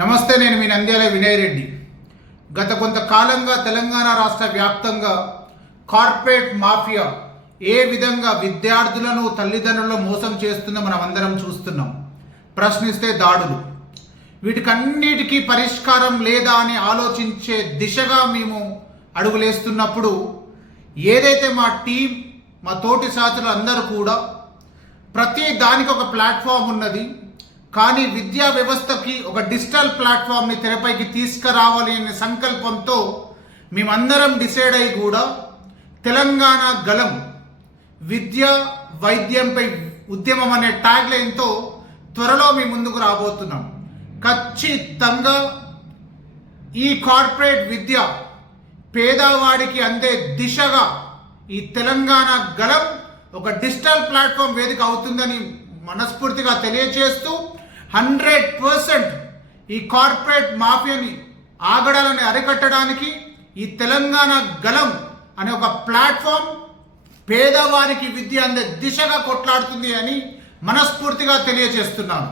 నమస్తే, నేను మీ నంద్యాల వినయ్ రెడ్డి. గత కొంతకాలంగా తెలంగాణ రాష్ట్ర వ్యాప్తంగా కార్పొరేట్ మాఫియా ఏ విధంగా విద్యార్థులను తల్లిదండ్రులను మోసం చేస్తుందో మనం అందరం చూస్తున్నాం. ప్రశ్నిస్తే దాడులు. వీటికన్నిటికీ పరిష్కారం లేదా అని ఆలోచించే దిశగా మేము అడుగులేస్తున్నప్పుడు ఏదైతే మా టీం, మా తోటి సహచరులు అందరూ కూడా ప్రతి దానికి ఒక ప్లాట్ఫామ్ ఉన్నది, కానీ విద్యా వ్యవస్థకి ఒక డిజిటల్ ప్లాట్ఫామ్ని తెరపైకి తీసుకురావాలి అనే సంకల్పంతో మేమందరం డిసైడ్ అయ్యి కూడా తెలంగాణ గలం విద్య వైద్యంపై ఉద్యమం అనే ట్యాగ్ లైన్తో త్వరలో మీ ముందుకు రాబోతున్నాం. ఖచ్చితంగా ఈ కార్పొరేట్ విద్య పేదవాడికి అందే దిశగా ఈ తెలంగాణ గలం ఒక డిజిటల్ ప్లాట్ఫామ్ వేదిక అవుతుందని మనస్ఫూర్తిగా తెలియజేస్తూ 100% ఈ కార్పొరేట్ మాఫియాని ఆగడాలని అరికట్టడానికి ఈ తెలంగాణ గలం అనే ఒక ప్లాట్ఫామ్ పేదవారికి విద్య అందే దిశగా కొట్లాడుతుంది అని మనస్ఫూర్తిగా తెలియజేస్తున్నాను.